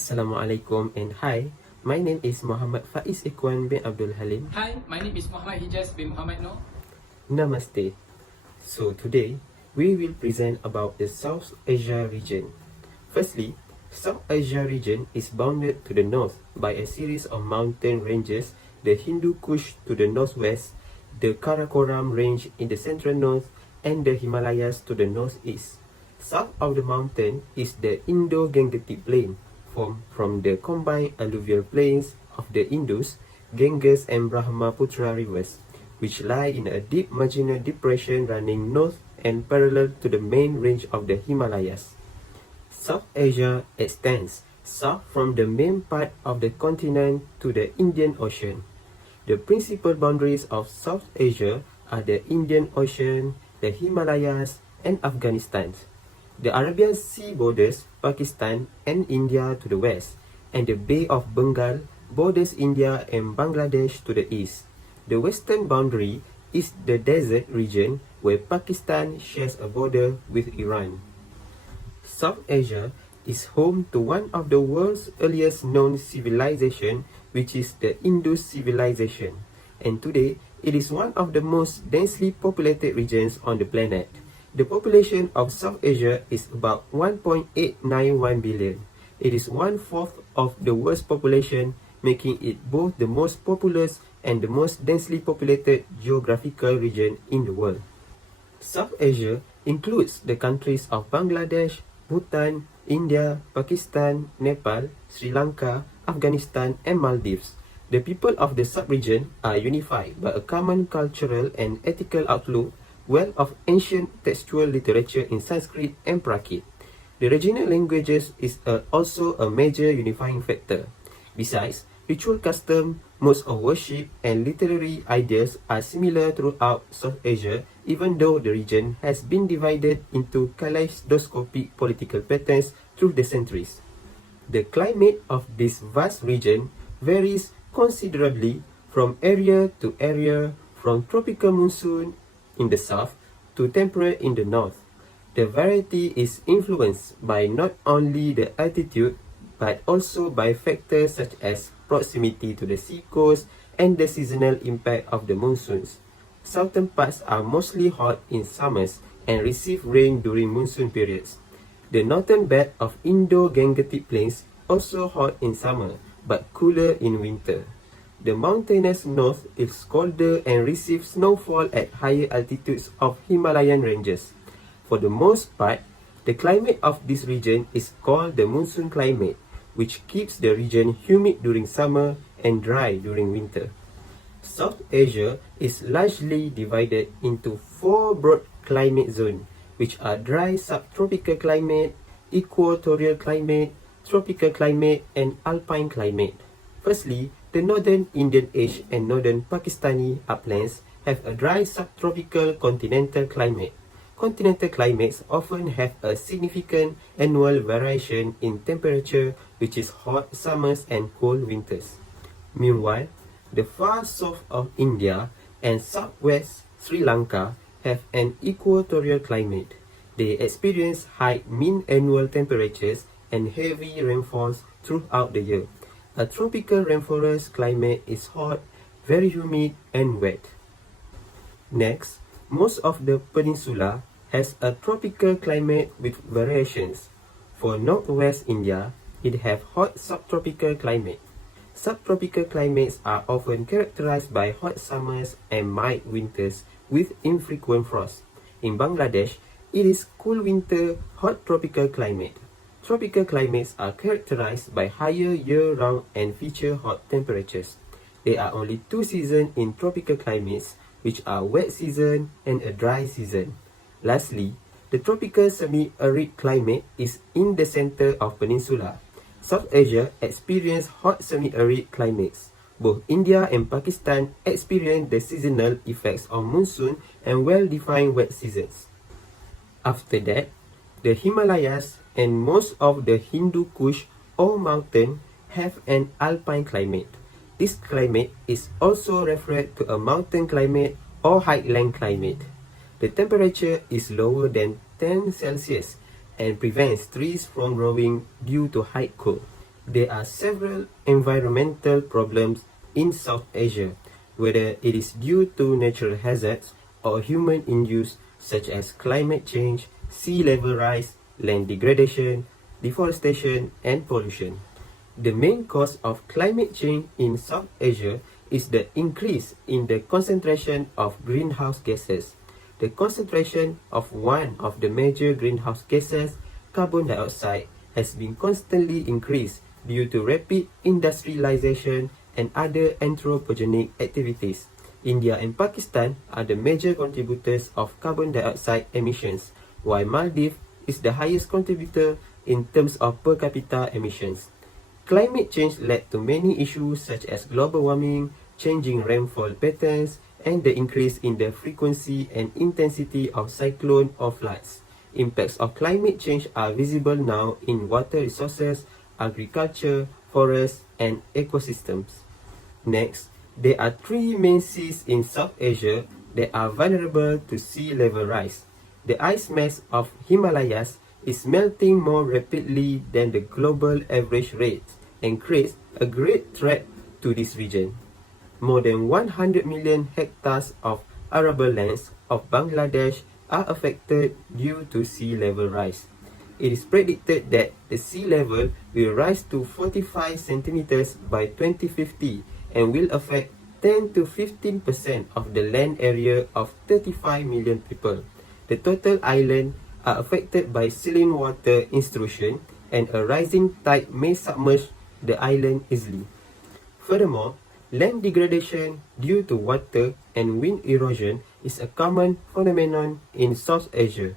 Assalamualaikum and hi, my name is Mohamad Faiz Ikhwan bin Abdul Halim. Hi, my name is Mohamad Hijaz bin Mohamad No. Namaste. So today, we will present about the South Asia region. Firstly, South Asia region is bounded to the north by a series of mountain ranges, the Hindu Kush to the northwest, the Karakoram range in the central north, and the Himalayas to the northeast. South of the mountain is the Indo-Gangetic Plain, formed from the combined alluvial plains of the Indus, Ganges and Brahmaputra rivers, which lie in a deep marginal depression running north and parallel to the main range of the Himalayas. South Asia extends south from the main part of the continent to the Indian Ocean. The principal boundaries of South Asia are the Indian Ocean, the Himalayas, and Afghanistan. The Arabian Sea borders Pakistan and India to the west, and the Bay of Bengal borders India and Bangladesh to the east. The western boundary is the desert region where Pakistan shares a border with Iran. South Asia is home to one of the world's earliest known civilization, which is the Indus civilization, and today it is one of the most densely populated regions on the planet. The population of South Asia is about 1.891 billion. It is one-fourth of the world's population, making it both the most populous and the most densely populated geographical region in the world. South Asia includes the countries of Bangladesh, Bhutan, India, Pakistan, Nepal, Sri Lanka, Afghanistan, and Maldives. The people of the sub-region are unified by a common cultural and ethical outlook, well of ancient textual literature in Sanskrit and Prakrit. The regional languages is also a major unifying factor. Besides, ritual custom, modes of worship, and literary ideas are similar throughout South Asia, even though the region has been divided into kaleidoscopic political patterns through the centuries. The climate of this vast region varies considerably from area to area, from tropical monsoon in the south to temperate in the north. The variety is influenced by not only the altitude but also by factors such as proximity to the sea coast and the seasonal impact of the monsoons. Southern parts are mostly hot in summers and receive rain during monsoon periods. The northern belt of Indo-Gangetic Plains also hot in summer but cooler in winter. The mountainous north is colder and receives snowfall at higher altitudes of Himalayan ranges. For the most part, the climate of this region is called the monsoon climate, which keeps the region humid during summer and dry during winter. South Asia is largely divided into four broad climate zones, which are dry subtropical climate, equatorial climate, tropical climate, and alpine climate. Firstly, the northern Indian Age and northern Pakistani uplands have a dry subtropical continental climate. Continental climates often have a significant annual variation in temperature, which is hot summers and cold winters. Meanwhile, the far south of India and southwest Sri Lanka have an equatorial climate. They experience high mean annual temperatures and heavy rainfalls throughout the year. A tropical rainforest climate is hot, very humid, and wet. Next, most of the peninsula has a tropical climate with variations. For northwest India, it has hot subtropical climate. Subtropical climates are often characterized by hot summers and mild winters with infrequent frost. In Bangladesh, it is cool winter, hot tropical climate. Tropical climates are characterized by higher year-round and feature hot temperatures. There are only two seasons in tropical climates, which are wet season and a dry season. Lastly, the tropical semi-arid climate is in the center of peninsula. South Asia experiences hot semi-arid climates. Both India and Pakistan experience the seasonal effects of monsoon and well-defined wet seasons. After that, the Himalayas and most of the Hindu Kush or mountain have an alpine climate. This climate is also referred to a mountain climate or highland climate. The temperature is lower than 10 Celsius and prevents trees from growing due to high cold. There are several environmental problems in South Asia, whether it is due to natural hazards or human-induced, such as climate change, sea level rise, land degradation, deforestation, and pollution. The main cause of climate change in South Asia is the increase in the concentration of greenhouse gases. The concentration of one of the major greenhouse gases, carbon dioxide, has been constantly increased due to rapid industrialization and other anthropogenic activities. India and Pakistan are the major contributors of carbon dioxide emissions, while Maldives is the highest contributor in terms of per capita emissions. Climate change led to many issues such as global warming, changing rainfall patterns, and the increase in the frequency and intensity of cyclone or floods. Impacts of climate change are visible now in water resources, agriculture, forests, and ecosystems. Next, there are three main seas in South Asia that are vulnerable to sea level rise. The ice mass of Himalayas is melting more rapidly than the global average rate and creates a great threat to this region. More than 100 million hectares of arable lands of Bangladesh are affected due to sea level rise. It is predicted that the sea level will rise to 45 centimeters by 2050 and will affect 10 to 15% of the land area of 35 million people. The total island are affected by saline water intrusion, and a rising tide may submerge the island easily. Furthermore, land degradation due to water and wind erosion is a common phenomenon in South Asia.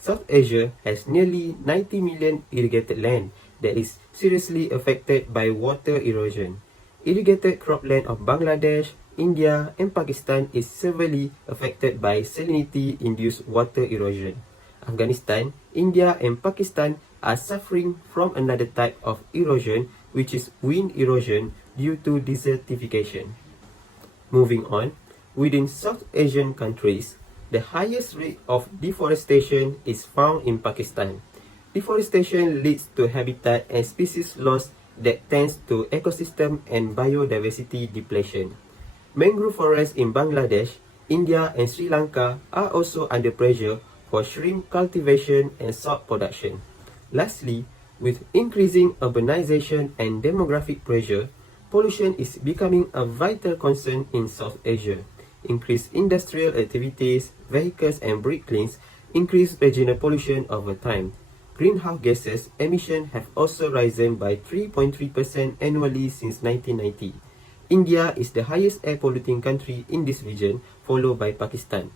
South Asia has nearly 90 million irrigated land that is seriously affected by water erosion. Irrigated cropland of Bangladesh, India, and Pakistan is severely affected by salinity-induced water erosion. Afghanistan, India, and Pakistan are suffering from another type of erosion, which is wind erosion due to desertification. Moving on, within South Asian countries, the highest rate of deforestation is found in Pakistan. Deforestation leads to habitat and species loss that tends to ecosystem and biodiversity depletion. Mangrove forests in Bangladesh, India, and Sri Lanka are also under pressure for shrimp cultivation and salt production. Lastly, with increasing urbanization and demographic pressure, pollution is becoming a vital concern in South Asia. Increased industrial activities, vehicles, and brick kilns increase regional pollution over time. Greenhouse gases emissions have also risen by 3.3% annually since 1990. India is the highest air polluting country in this region, followed by Pakistan.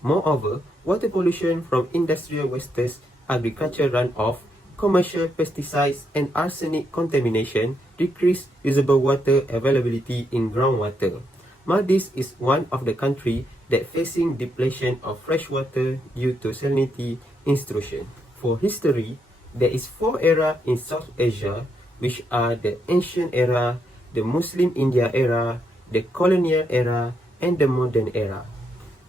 Moreover, water pollution from industrial wastes, agriculture runoff, commercial pesticides, and arsenic contamination decrease usable water availability in groundwater. Maldives is one of the countries that facing depletion of fresh water due to salinity intrusion. For history, there is 4 eras in South Asia, which are the ancient era, the Muslim India era, the colonial era, and the modern era.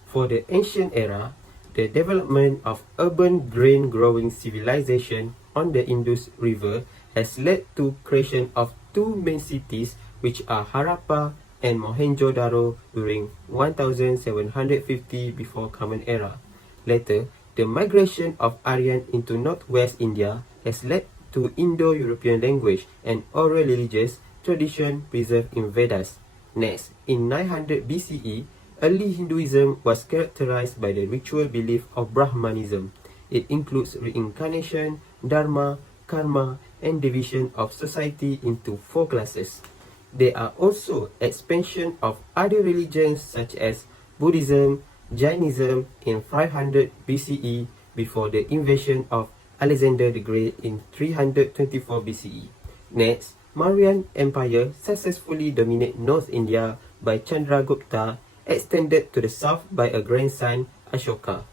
For the ancient era, the development of urban grain-growing civilization on the Indus River has led to creation of 2 main cities, which are Harappa and Mohenjo-daro during 1750 before Common Era. Later, the migration of Aryan into northwest India has led to Indo-European language and oral religious tradition preserved in Vedas. Next, in 900 BCE, early Hinduism was characterized by the ritual belief of Brahmanism. It includes reincarnation, dharma, karma, and division of society into 4 classes. There are also expansion of other religions such as Buddhism, Jainism in 500 BCE before the invasion of Alexander the Great in 324 BCE. Next, Mauryan Empire successfully dominated North India by Chandragupta, extended to the south by a grandson, Ashoka.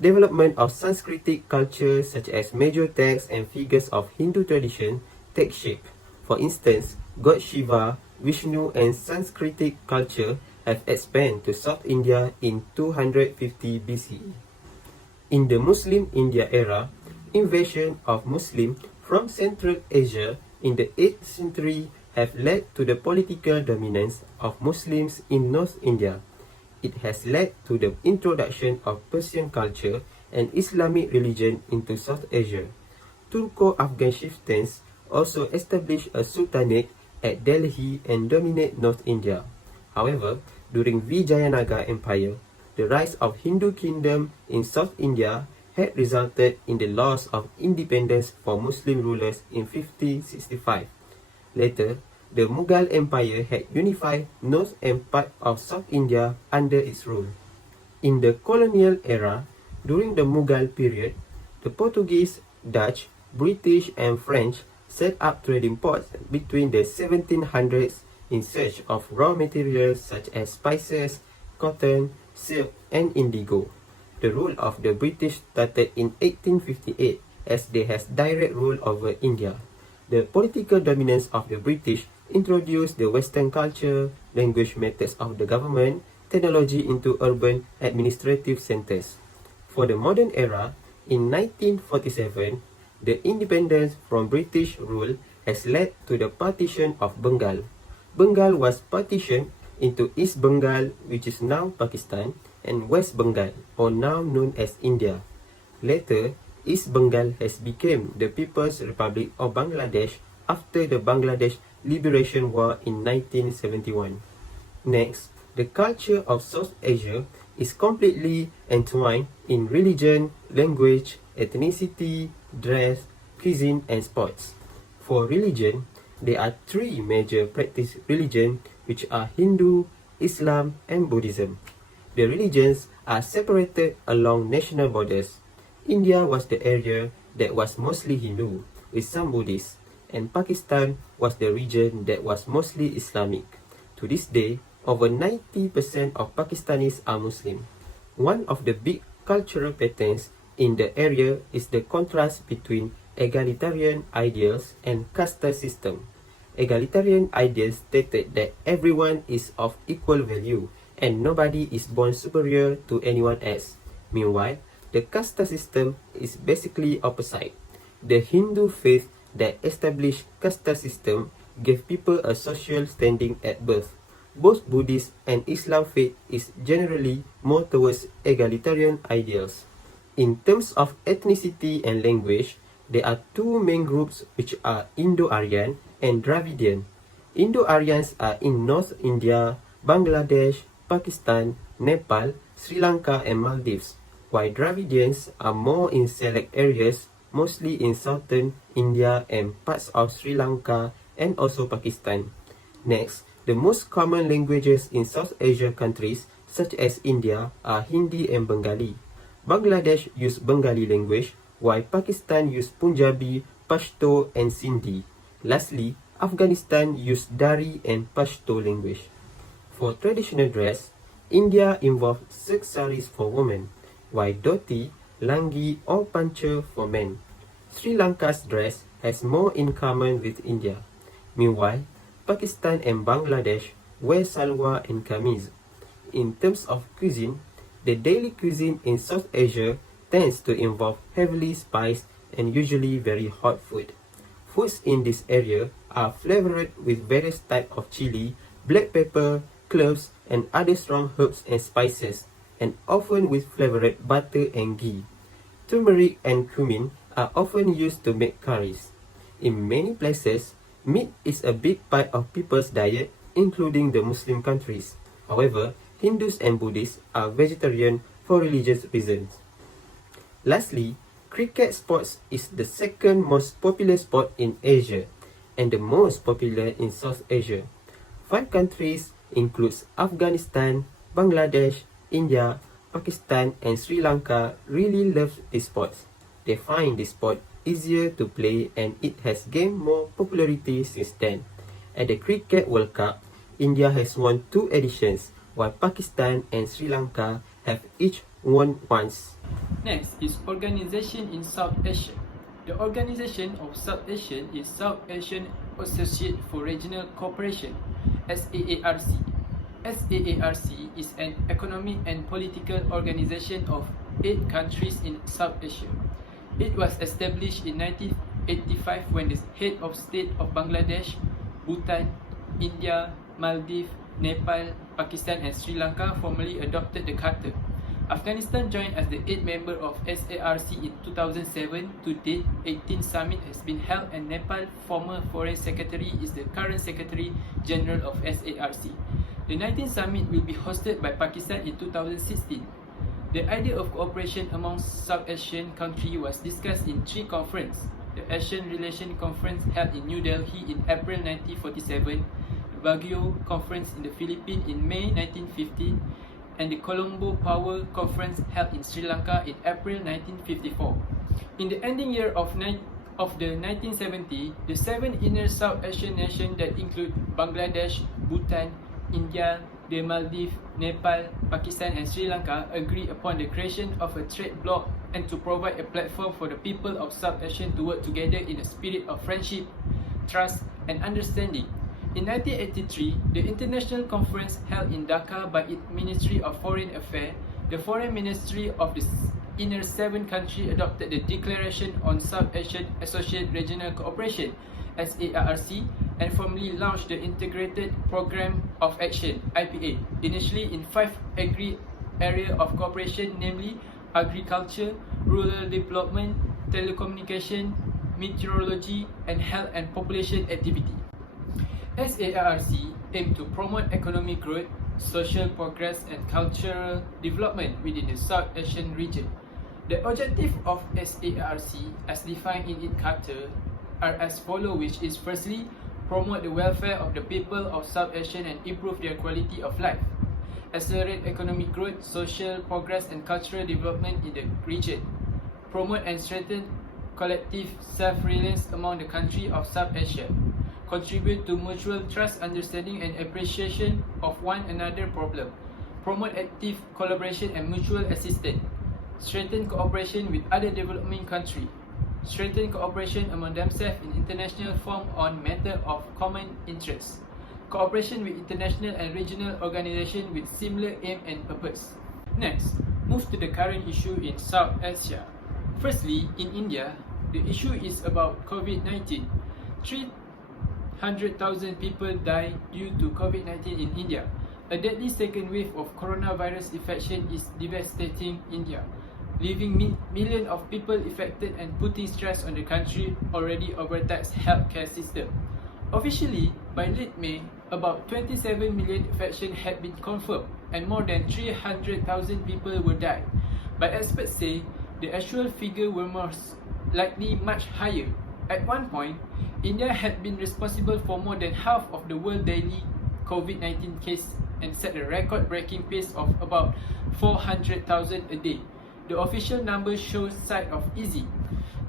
Development of Sanskritic culture such as major texts and figures of Hindu tradition take shape. For instance, God Shiva, Vishnu, and Sanskritic culture have expanded to South India in 250 BCE. In the Muslim India era, invasion of Muslims from Central Asia in the 8th century have led to the political dominance of Muslims in North India. It has led to the introduction of Persian culture and Islamic religion into South Asia. Turco-Afghan chieftains also established a sultanate at Delhi and dominate North India. However, during Vijayanagar Empire, the rise of Hindu kingdom in South India had resulted in the loss of independence for Muslim rulers in 1565. Later, the Mughal Empire had unified North and part of South India under its rule. In the colonial era, during the Mughal period, the Portuguese, Dutch, British and French set up trading ports between the 1700s in search of raw materials such as spices, cotton, silk and indigo. The rule of the British started in 1858 as they had direct rule over India. The political dominance of the British introduced the Western culture, language methods of the government, technology into urban administrative centers. For the modern era, in 1947, the independence from British rule has led to the partition of Bengal. Bengal was partitioned into East Bengal, which is now Pakistan, and West Bengal, or now known as India. Later, East Bengal has become the People's Republic of Bangladesh after the Bangladesh Liberation War in 1971. Next, the culture of South Asia is completely entwined in religion, language, ethnicity, dress, cuisine, and sports. For religion, there are three major practice religions which are Hindu, Islam, and Buddhism. The religions are separated along national borders. India was the area that was mostly Hindu, with some Buddhists, and Pakistan was the region that was mostly Islamic. To this day, over 90% of Pakistanis are Muslim. One of the big cultural patterns in the area is the contrast between egalitarian ideals and caste system. Egalitarian ideals stated that everyone is of equal value and nobody is born superior to anyone else. Meanwhile, the caste system is basically opposite. The Hindu faith that established caste system gave people a social standing at birth. Both Buddhist and Islam faith is generally more towards egalitarian ideals. In terms of ethnicity and language, there are two main groups which are Indo-Aryan and Dravidian. Indo-Aryans are in North India, Bangladesh, Pakistan, Nepal, Sri Lanka and Maldives, while Dravidians are more in select areas, mostly in southern India and parts of Sri Lanka and also Pakistan. Next, the most common languages in South Asia countries such as India are Hindi and Bengali. Bangladesh use Bengali language, while Pakistan use Punjabi, Pashto and Sindhi. Lastly, Afghanistan use Dari and Pashto language. For traditional dress, India involved silk saris for women, while dhoti, langi or pancha for men. Sri Lanka's dress has more in common with India. Meanwhile, Pakistan and Bangladesh wear salwar and kameez. In terms of cuisine, the daily cuisine in South Asia tends to involve heavily spiced and usually very hot food. Foods in this area are flavored with various types of chili, black pepper, cloves, and other strong herbs and spices, and often with flavored butter and ghee. Turmeric and cumin are often used to make curries. In many places, meat is a big part of people's diet, including the Muslim countries. However, Hindus and Buddhists are vegetarian for religious reasons. Lastly, cricket sports is the second most popular sport in Asia and the most popular in South Asia. 5 countries includes Afghanistan, Bangladesh, India, Pakistan and Sri Lanka really love this sport. They find this sport easier to play and it has gained more popularity since then. At the Cricket World Cup, India has won 2 editions, while Pakistan and Sri Lanka have each won once. Next is organization in South Asia. The organization of South Asia is South Asian Associate for Regional Cooperation, SAARC. SAARC is an economic and political organization of 8 countries in South Asia. It was established in 1985 when the head of state of Bangladesh, Bhutan, India, Maldives, Nepal, Pakistan and Sri Lanka formally adopted the Charter. Afghanistan joined as the 8th member of SARC in 2007. To date, 18 summit has been held and Nepal former Foreign Secretary is the current Secretary General of SARC. The 19th summit will be hosted by Pakistan in 2016. The idea of cooperation among South Asian countries was discussed in 3 conferences. The Asian Relations Conference held in New Delhi in April 1947, the Baguio Conference in the Philippines in May 1950, and the Colombo Power Conference held in Sri Lanka in April 1954. In the ending year of the 1970s, the 7 inner South Asian nations that include Bangladesh, Bhutan, India, the Maldives, Nepal, Pakistan and Sri Lanka agreed upon the creation of a trade bloc and to provide a platform for the people of South Asia to work together in a spirit of friendship, trust and understanding. In 1983, the International Conference held in Dhaka by its Ministry of Foreign Affairs, the Foreign Ministry of the inner 7 countries adopted the Declaration on South Asian Associate Regional Cooperation SARC and formally launched the Integrated Programme of Action IPA, initially in 5 agri areas of cooperation, namely agriculture, rural development, telecommunication, meteorology and health and population activity. SARC aimed to promote economic growth, social progress and cultural development within the South Asian region. The objective of SARC as defined in its charter are as follows, which is firstly, promote the welfare of the people of South Asia and improve their quality of life, accelerate economic growth, social progress and cultural development in the region, promote and strengthen collective self-reliance among the countries of South Asia, contribute to mutual trust, understanding and appreciation of one another's problem, promote active collaboration and mutual assistance, strengthen cooperation with other developing countries, strengthen cooperation among themselves in international forums on matters of common interest, cooperation with international and regional organizations with similar aim and purpose. Next, move to the current issue in South Asia. Firstly, in India, the issue is about COVID-19. 300,000 people died due to COVID-19 in India. A deadly second wave of coronavirus infection is devastating India, leaving millions of people affected and putting stress on the country already overtaxed healthcare system. Officially, by late May, about 27 million infections had been confirmed and more than 300,000 people will die. But experts say the actual figure were most likely much higher. At one point, India had been responsible for more than half of the world daily COVID-19 cases and set a record-breaking pace of about 400,000 a day. The official numbers show signs of easing.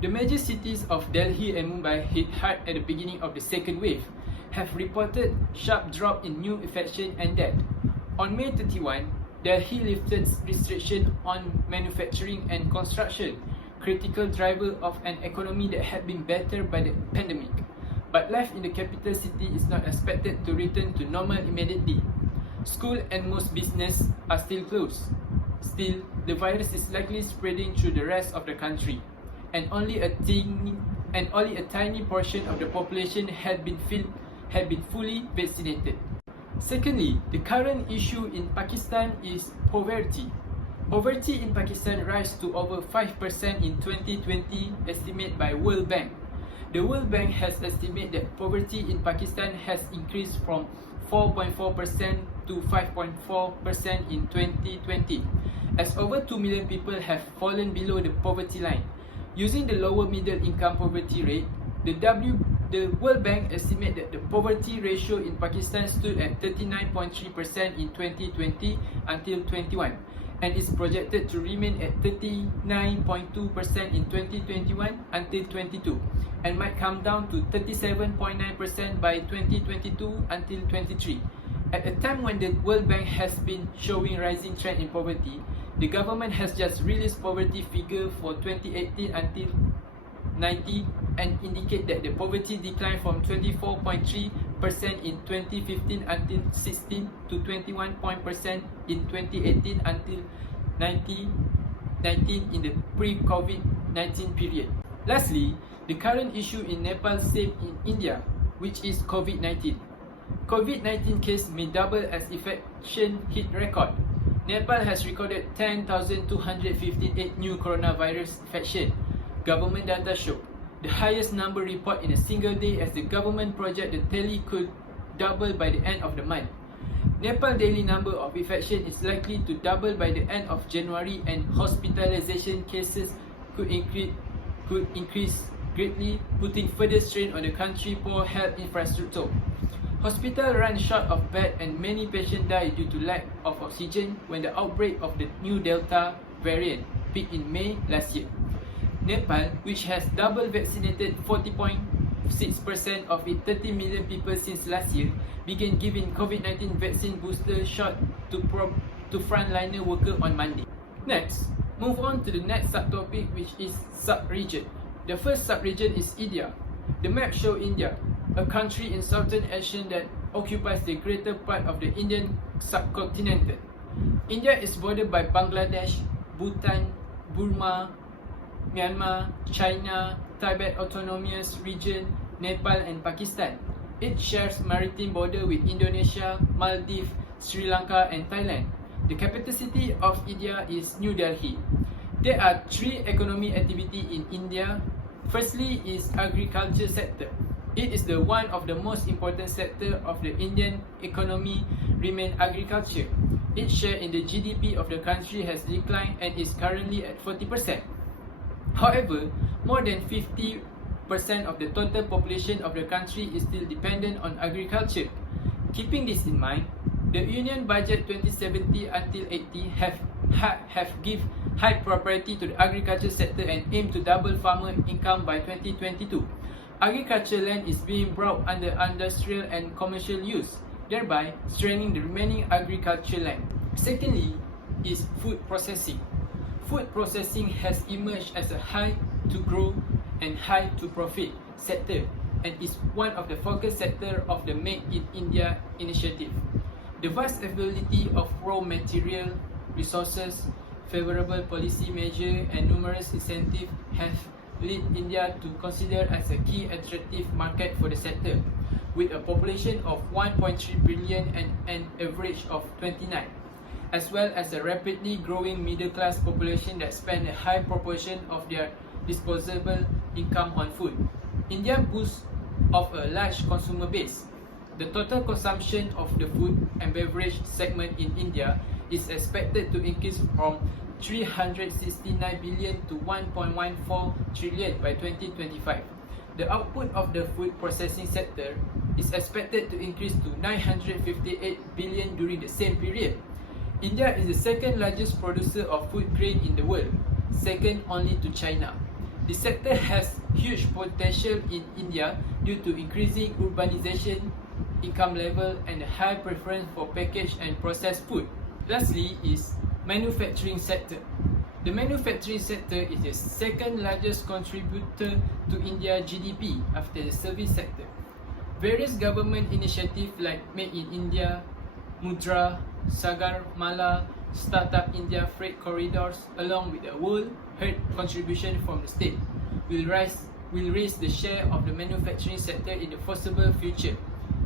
The major cities of Delhi and Mumbai, hit hard at the beginning of the second wave, have reported sharp drop in new infection and death. On May 31, Delhi lifted restrictions on manufacturing and construction, critical driver of an economy that had been battered by the pandemic. But life in the capital city is not expected to return to normal immediately. School and most business are still closed. Still, the virus is likely spreading through the rest of the country, and only a tiny portion of the population had been fully vaccinated. Secondly, the current issue in Pakistan is poverty. Poverty in Pakistan rose to over 5% in 2020, estimated by World Bank. The World Bank has estimated that poverty in Pakistan has increased from 4.4% to 5.4% in 2020, as over 2 million people have fallen below the poverty line. Using the lower middle income poverty rate, the World Bank estimates that the poverty ratio in Pakistan stood at 39.3% in 2020 until 21, and is projected to remain at 39.2% in 2021 until 22, and might come down to 37.9% by 2022 until 23. At a time when the World Bank has been showing rising trend in poverty, the government has just released poverty figure for 2018 until 19 and indicate that the poverty declined from 24.3% in 2015 until 16 to 21% in 2018 until 19 in the pre-COVID-19 period. Lastly, The current issue in Nepal same in India, which is COVID-19. COVID-19 case may double as infection hit record. Nepal has recorded 10,258 new coronavirus infection. Government data show the highest number report in a single day as the government project the tally could double by the end of the month. Nepal daily number of infection is likely to double by the end of January and hospitalization cases could increase greatly, putting further strain on the country's poor health infrastructure. Hospitals run short of beds and many patients die due to lack of oxygen when the outbreak of the new Delta variant peaked in May last year. Nepal, which has double vaccinated 40.6% of its 30 million people since last year, began giving COVID-19 vaccine booster shot to frontliner workers on Monday. Next, move on to the next subtopic, which is sub-region. The first sub-region is India. The map shows India, a country in Southern Asia that occupies the greater part of the Indian subcontinent. India is bordered by Bangladesh, Bhutan, Burma, Myanmar, China, Tibet Autonomous Region, Nepal and Pakistan. It shares maritime border with Indonesia, Maldives, Sri Lanka and Thailand. The capital city of India is New Delhi. There are three economic activities in India. Firstly is agriculture sector. It is the one of the most important sector of the Indian economy remain agriculture. Its share in the GDP of the country has declined and is currently at 40%. However, more than 50% of the total population of the country is still dependent on agriculture. Keeping this in mind, the Union Budget 2070 until 80 have give high priority to the agriculture sector and aim to double farmer income by 2022. Agricultural land is being brought under industrial and commercial use, thereby straining the remaining agricultural land. Secondly is food processing. Food processing has emerged as a high to grow and high to profit sector and is one of the focus sector of the Make in India initiative. The vast availability of raw material, resources, favorable policy measures and numerous incentives have led India to consider as a key attractive market for the sector, with a population of 1.3 billion and an average of 29, as well as a rapidly growing middle class population that spend a high proportion of their disposable income on food. India boasts of a large consumer base. The total consumption of the food and beverage segment in India is expected to increase from 369 billion to 1.14 trillion by 2025. The output of the food processing sector is expected to increase to 958 billion during the same period. India is the second largest producer of food grain in the world, second only to China. The sector has huge potential in India due to increasing urbanization, income level and a high preference for packaged and processed food. Lastly is manufacturing sector. The manufacturing sector is the second largest contributor to India GDP after the service sector. Various government initiatives like Make in India, Mudra, Sagar Mala, Startup India Freight Corridors, along with the World Herd contribution from the state, will raise the share of the manufacturing sector in the foreseeable future.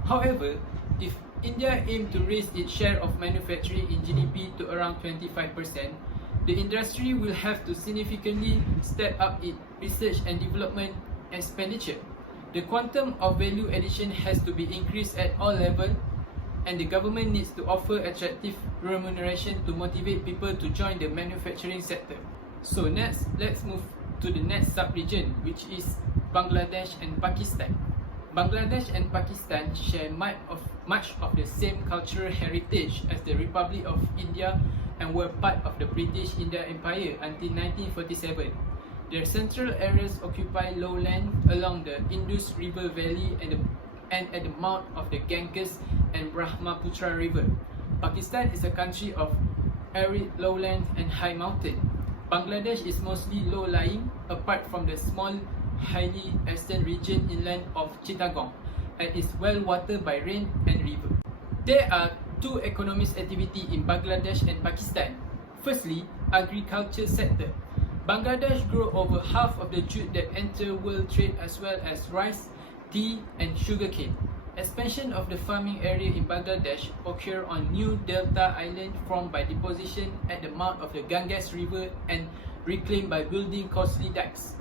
However, if India aims to raise its share of manufacturing in GDP to around 25%, the industry will have to significantly step up its research and development expenditure. The quantum of value addition has to be increased at all levels, and the government needs to offer attractive remuneration to motivate people to join the manufacturing sector. So next, let's move to the next sub-region, which is Bangladesh and Pakistan. Bangladesh and Pakistan share much of the same cultural heritage as the Republic of India and were part of the British India Empire until 1947. Their central areas occupy lowland along the Indus River Valley and at the mouth of the Ganges and Brahmaputra River. Pakistan is a country of arid lowland and high mountain. Bangladesh is mostly low-lying, apart from the small, highly extended region inland of Chittagong, and is well watered by rain and river. There are two economic activities in Bangladesh and Pakistan. Firstly, agriculture sector. Bangladesh grow over half of the jute that enter world trade, as well as rice, tea and sugarcane. Expansion of the farming area in Bangladesh occur on new delta island formed by deposition at the mouth of the Ganges River and reclaimed by building costly dikes.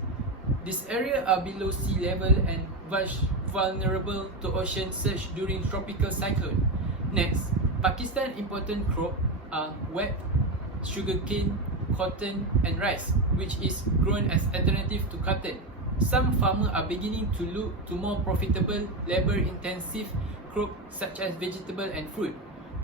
These areas are below sea level and vulnerable to ocean surge during tropical cyclone. Next, Pakistan important crop are wheat, sugarcane, cotton and rice, which is grown as alternative to cotton. Some farmers are beginning to look to more profitable, labor-intensive crops such as vegetable and fruit.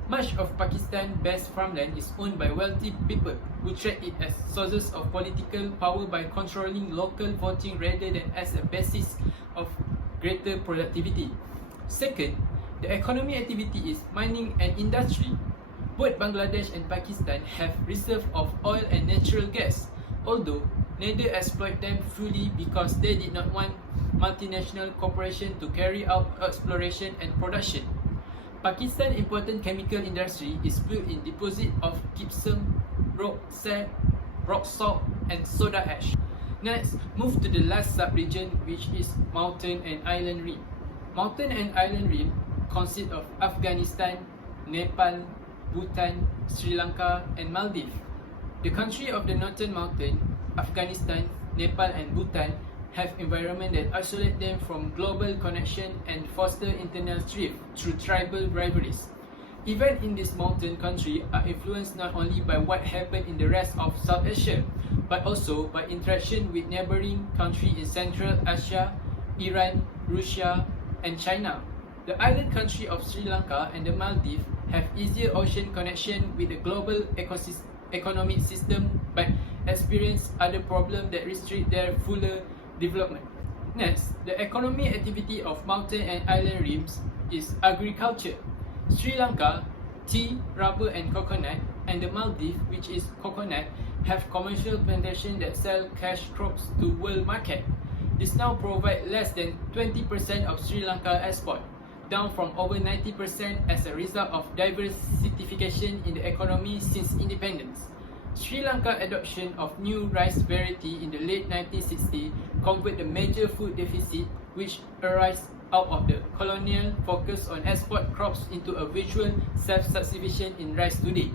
Much of Pakistan's best farmland is owned by wealthy people who treat it as sources of political power by controlling local voting rather than as a basis of greater productivity. Second, the economic activity is mining and industry. Both Bangladesh and Pakistan have reserves of oil and natural gas, although neither exploit them fully because they did not want multinational corporations to carry out exploration and production. Pakistan's important chemical industry is built in deposit of gypsum, rock salt and soda ash. Next, move to the last sub-region, which is mountain and island rim. Mountain and island rim consist of Afghanistan, Nepal, Bhutan, Sri Lanka and Maldives. The country of the northern mountain, Afghanistan, Nepal and Bhutan have environment that isolate them from global connection and foster internal strife through tribal rivalries. Events in this mountain country are influenced not only by what happened in the rest of South Asia, but also by interaction with neighboring countries in Central Asia, Iran, Russia and China. The island country of Sri Lanka and the Maldives have easier ocean connection with the global economic system, but experience other problems that restrict their fuller development. Next, the economic activity of mountain and island rims is agriculture. Sri Lanka, tea, rubber and coconut, and the Maldives, which is coconut, have commercial plantations that sell cash crops to world market. This now provide less than 20% of Sri Lanka export, down from over 90% as a result of diversification in the economy since independence. Sri Lanka adoption of new rice variety in the late 1960s convert the major food deficit which arose out of the colonial focus on export crops into a virtual self-sufficiency in rice today.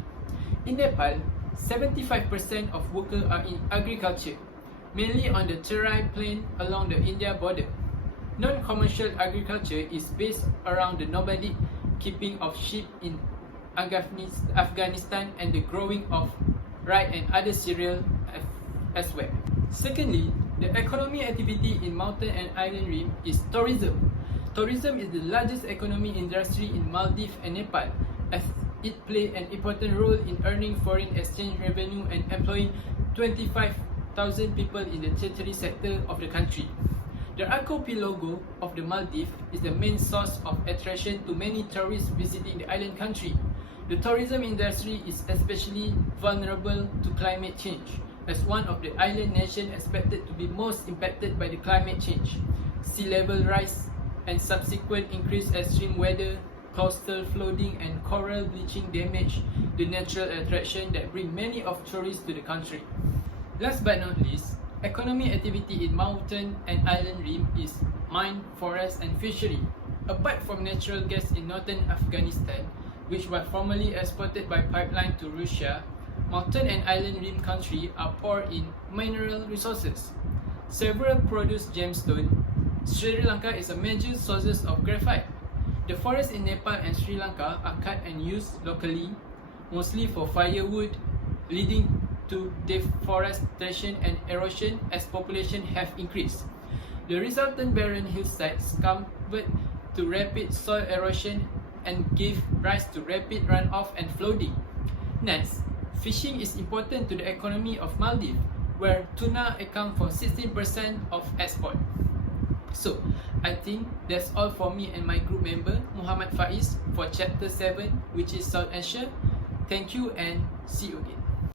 In Nepal, 75% of workers are in agriculture, mainly on the Terai plain along the India border. Non-commercial agriculture is based around the nomadic keeping of sheep in Afghanistan and the growing of rye and other cereals as well. Secondly, the economic activity in mountain and island rim is tourism. Tourism is the largest economic industry in Maldives and Nepal, as it plays an important role in earning foreign exchange revenue and employing 25,000 people in the tertiary sector of the country. The archipelago of the Maldives is the main source of attraction to many tourists visiting the island country. The tourism industry is especially vulnerable to climate change, as one of the island nations expected to be most impacted by the climate change. Sea level rise and subsequent increased extreme weather, coastal flooding and coral bleaching damage the natural attraction that bring many of tourists to the country. Last but not least, economic activity in mountain and island rim is mine, forest and fishery. Apart from natural gas in northern Afghanistan, which was formerly exported by pipeline to Russia, mountain and island rim countries are poor in mineral resources. Several produce gemstone. Sri Lanka is a major source of graphite. The forests in Nepal and Sri Lanka are cut and used locally, mostly for firewood, leading to deforestation and erosion as population have increased. The resultant barren hillsides convert to rapid soil erosion and give rise to rapid runoff and flooding. Next, fishing is important to the economy of Maldives, where tuna account for 16% of export. So, I think that's all for me and my group member, Mohamad Faiz, for Chapter 7, which is South Asia. Thank you and see you again.